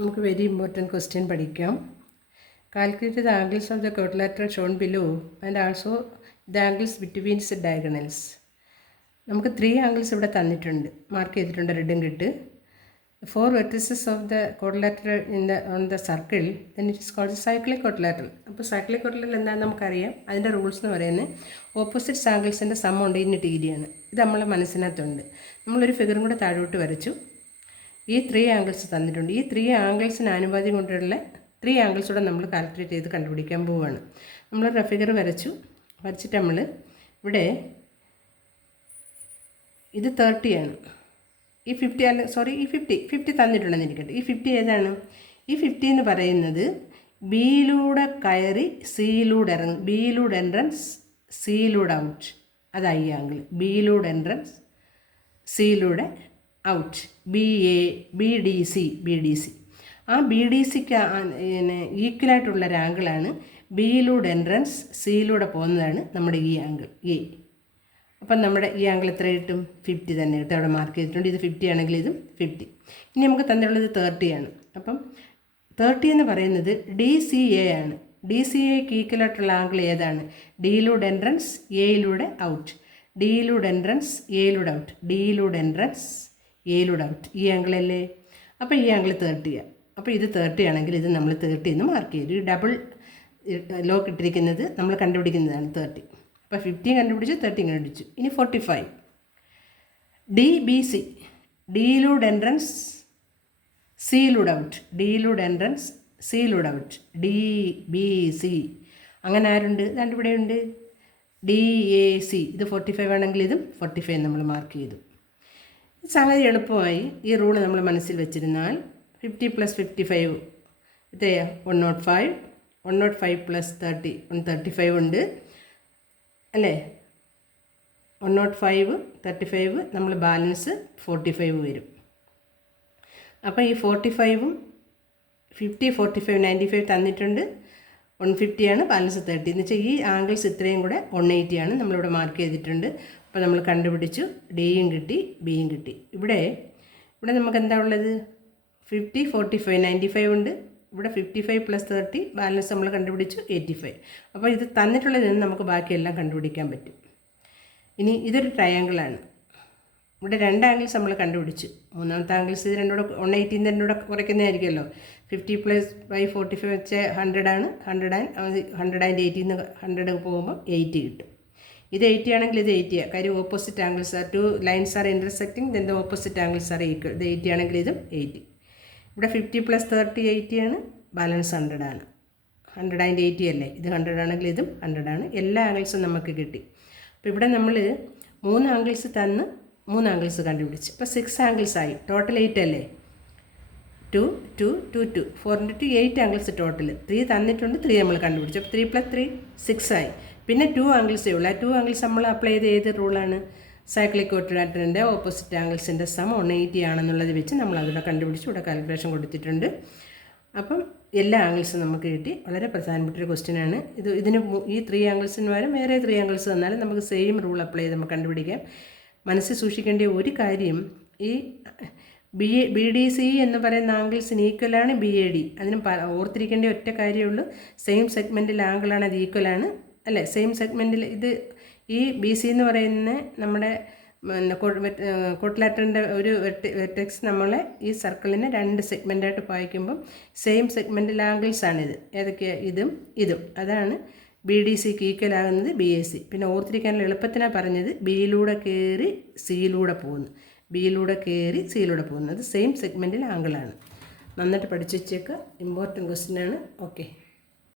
നമുക്ക് very important question പഠിക്കാം. Calculate the angles of the quadrilateral Sean below and also the angles between the diagonals. നമുക്ക് 3 angles ഇവിടെ തന്നിട്ടുണ്ട്, mark ചെയ്തിട്ടുണ്ട് റെഡും കിട്ട്. 4 vertices of the quadrilateral on the circle, then it is called cyclic quadrilateral. അപ്പോൾ cyclic quadrilateral എന്താണെന്ന് നമുക്കറിയാം. അതിൻ്റെ റൂൾസ് എന്ന് പറയുന്നത് ഓപ്പോസിറ്റ്സ് ആംഗിൾസിൻ്റെ സം ഉണ്ട് ഇൻ ഡിഗ്രിയാണ്. ഇത് നമ്മളെ മനസ്സിനകത്തുണ്ട്. നമ്മളൊരു ഫിഗറും കൂടെ താഴോട്ട് വരച്ചു. ഈ 3 ആംഗിൾസ് തന്നിട്ടുണ്ട്. ഈ 3 ആംഗിൾസിന് അനുപാതം കൊണ്ടുള്ള 3 ആംഗിൾസൂടെ നമ്മൾ കാൽക്കുലേറ്റ് ചെയ്ത് കണ്ടുപിടിക്കാൻ പോവുകയാണ്. നമ്മൾ ഫിഗർ വരച്ചിട്ട് നമ്മൾ ഇവിടെ ഇത് 30 ആണ്. ഈ 50 അല്ല, സോറി, ഈ 50 തന്നിട്ടുണ്ടെന്ന് ഇരിക്കട്ടെ. ഈ 50 ഏതാണ്? ഈ 50 എന്ന് പറയുന്നത് ബിയിലൂടെ കയറി സിയിലൂടെ ഇറങ്ങും. ബിയിലൂടെ എൻട്രൻസ്, സിയിലൂടെ ഔട്ട്. അതായി ഈ ആംഗിൾ. ബിയിലൂടെ എൻട്രൻസ്, സിയിലൂടെ ഔട്ട്. B D C. ആ ബി ഡി സിക്ക് ഈക്വലായിട്ടുള്ള ഒരു ആംഗിളാണ് ബിയിലൂടെ എൻട്രൻസ്, സിയിലൂടെ പോകുന്നതാണ് നമ്മുടെ ഈ ആംഗിൾ എ. അപ്പം നമ്മുടെ ഈ ആംഗിൾ എത്ര കിട്ടും? 50 തന്നെ കിട്ടും. അവിടെ മാർക്ക് ചെയ്തിട്ടുണ്ട്. ഇത് 50 ആണെങ്കിൽ ഇതും 50. ഇനി നമുക്ക് തന്നിട്ടുള്ളത് 30 ആണ്. അപ്പം 30 എന്ന് പറയുന്നത് ഡി സി എ ആണ്. ഡി സി എക്ക് ഈക്വലായിട്ടുള്ള ആംഗിൾ ഏതാണ്? ഡിയിലൂടെ എൻട്രൻസ്, എയിലൂടെ ഔട്ട്. ഡിയിലൂടെ എൻട്രൻസ്, എയിലൂടെ ഔട്ട്. ഡിയിലൂടെ എൻട്രൻസ്, എയിലൂടെ ഔട്ട്. ഈ ആംഗിളല്ലേ? അപ്പോൾ ഈ ആംഗിൾ 30 ആണ്. അപ്പോൾ ഇത് 30 ആണെങ്കിൽ ഇത് നമ്മൾ 30 എന്ന് മാർക്ക് ചെയ്തു. ഈ ഡബിൾ ലോക്ക് ഇട്ടിരിക്കുന്നത് നമ്മൾ കണ്ടുപിടിക്കുന്നതാണ് 30. അപ്പോൾ 50 കണ്ടുപിടിച്ചു, 30 കണ്ടുപിടിച്ചു. ഇനി 45. ഡി ബി സി, ഡിയിലൂടെ എൻട്രൻസ്, സിയിലൂടെ ഔട്ട്. ഡിയിലൂടെ എൻട്രൻസ്, സിയിലൂടെ ഔട്ട്. D B C. അങ്ങനെ ആരുണ്ട്? രണ്ട് ഇവിടെ ഉണ്ട്. D A C. ഇത് 45 ആണെങ്കിൽ ഇതും 45 നമ്മൾ മാർക്ക് ചെയ്തു. സംഗതി എളുപ്പമായി. ഈ റൂൾ നമ്മൾ മനസ്സിൽ വെച്ചിരുന്നാൽ 50 + 55 എത്രയാ? 105. 105 + 30 135 ഉണ്ട് അല്ലേ? 105 35 നമ്മൾ ബാലൻസ് 45 വരും. അപ്പോൾ ഈ 45ഉം 50 45 95 തന്നിട്ടുണ്ട്. 150 ആണ്, ബാലൻസ് 30 എന്ന് വെച്ചാൽ ഈ ആംഗിൾസ് ഇത്രയും കൂടെ 180 ആണ്. നമ്മളിവിടെ മാർക്ക് ചെയ്തിട്ടുണ്ട്. അപ്പോൾ നമ്മൾ കണ്ടുപിടിച്ചു. ഡിയും കിട്ടി, ബിയും കിട്ടി. ഇവിടെ നമുക്ക് എന്താ ഉള്ളത്? 50 45 95 ഉണ്ട്. ഇവിടെ 55 + 30 ബാലൻസ് നമ്മൾ കണ്ടുപിടിച്ചു 85. അപ്പോൾ ഇത് തന്നിട്ടുള്ളതിൽ നിന്ന് നമുക്ക് ബാക്കിയെല്ലാം കണ്ടുപിടിക്കാൻ പറ്റും. ഇനി ഇതൊരു ട്രയാങ്കിളാണ്. ഇവിടെ 2 ആംഗിൾസ് നമ്മൾ കണ്ടുപിടിച്ചു. മൂന്നാമത്തെ ആംഗിൾസ് ഇത് രണ്ടുകൂടെ 180 രണ്ടുകൂടെ കുറയ്ക്കുന്നതായിരിക്കുമല്ലോ. 50 + 45 വെച്ചാൽ 100 ആണ്. 180 100 പോകുമ്പോൾ 80 കിട്ടും. ഇത് 80 ആണെങ്കിൽ ഇത് 80 ആണ്. കാര്യം opposite angles are 2 lines are intersecting, then the opposite angles are equal. ഇത് 80 ആണെങ്കിൽ ഇതും 80. ഇവിടെ 50 + 30 80 ആണ്, ബാലൻസ് 100 ആണ്. 180 അല്ലേ? ഇത് 100 ആണെങ്കിൽ ഇതും 100 ആണ്. എല്ലാ ആംഗിൾസും നമുക്ക് കിട്ടി. അപ്പോൾ ഇവിടെ നമ്മൾ 3 ആംഗിൾസ് തന്ന് 3 ആംഗിൾസ് കണ്ടുപിടിച്ച്. അപ്പോൾ 6 ആംഗിൾസ് ആയി. ടോട്ടൽ 8 അല്ലേ? 2 2 2 2 4 × 2 8 ആംഗിൾസ് ടോട്ടൽ. 3 തന്നിട്ടുണ്ട്, 3 നമ്മൾ കണ്ടുപിടിച്ചു. അപ്പോൾ 3 + 3 6 ആയി. പിന്നെ 2 ആംഗിൾസേ ഉള്ളൂ. ആ 2 ആംഗിൾസ് നമ്മൾ അപ്ലൈ ചെയ്ത് ഏത് റൂളാണ്? സൈക്ലിക് ക്വാഡ്രിലാറ്ററലിൻ്റെ ഓപ്പോസിറ്റ് ആംഗിൾസിൻ്റെ സം 180 ആണെന്നുള്ളത് വെച്ച് നമ്മൾ അതിവിടെ കണ്ടുപിടിച്ച് ഇവിടെ കാൽക്കുലേഷൻ കൊടുത്തിട്ടുണ്ട്. അപ്പം എല്ലാ ആംഗിൾസും നമുക്ക് കിട്ടി. വളരെ പ്രധാനപ്പെട്ടൊരു ക്വസ്റ്റ്യനാണ് ഇത്. ഈ 3 ആംഗിൾസിന് പകരം വേറെ 3 ആംഗിൾസ് തന്നാലും നമുക്ക് സെയിം റൂൾ അപ്ലൈ ചെയ്ത് നമുക്ക് കണ്ടുപിടിക്കാം. മനസ്സിൽ സൂക്ഷിക്കേണ്ട ഒരു കാര്യം, ഈ ബി ഡി സി എന്ന് പറയുന്ന ആംഗിൾസിന് ഈക്വലാണ് ബി എ ഡി. അതിന് ഓർത്തിരിക്കേണ്ട ഒറ്റ കാര്യമുള്ളൂ, സെയിം സെഗ്മെൻറ്റിൽ ആംഗിളാണ്, അത് ഈക്വലാണ് അല്ലേ? സെയിം സെഗ്മെൻറ്റിൽ ഇത് ഈ ബി സി എന്ന് പറയുന്ന നമ്മുടെ ക്വാഡ്രിലാറ്ററലിൻ്റെ ഒരു വെർട്ടെക്സ് നമ്മളെ ഈ സർക്കിളിനെ 2 സെഗ്മെൻറ്റായിട്ട് വായിക്കുമ്പം സെയിം സെഗ്മെൻറ്റിൽ ആംഗിൾസാണിത്. ഏതൊക്കെയാണ്? ഇതും. അതാണ് ബി ഡി സിക്ക് ഈക്വൽ ആകുന്നത് ബി എ സി. പിന്നെ ഓർത്തിരിക്കാനുള്ള എളുപ്പത്തിനാണ് പറഞ്ഞത്, ബിയിലൂടെ കയറി സിയിലൂടെ പോകുന്നു. ബിയിലൂടെ കയറി സിയിലൂടെ പോകുന്നത് സെയിം സെഗ്മെൻറ്റിൽ ആംഗിളാണ്. നന്നായിട്ട് പഠിച്ചു വെച്ചേക്കുക. ഇമ്പോർട്ടൻറ്റ് ക്വസ്റ്റ്യനാണ്. ഓക്കെ.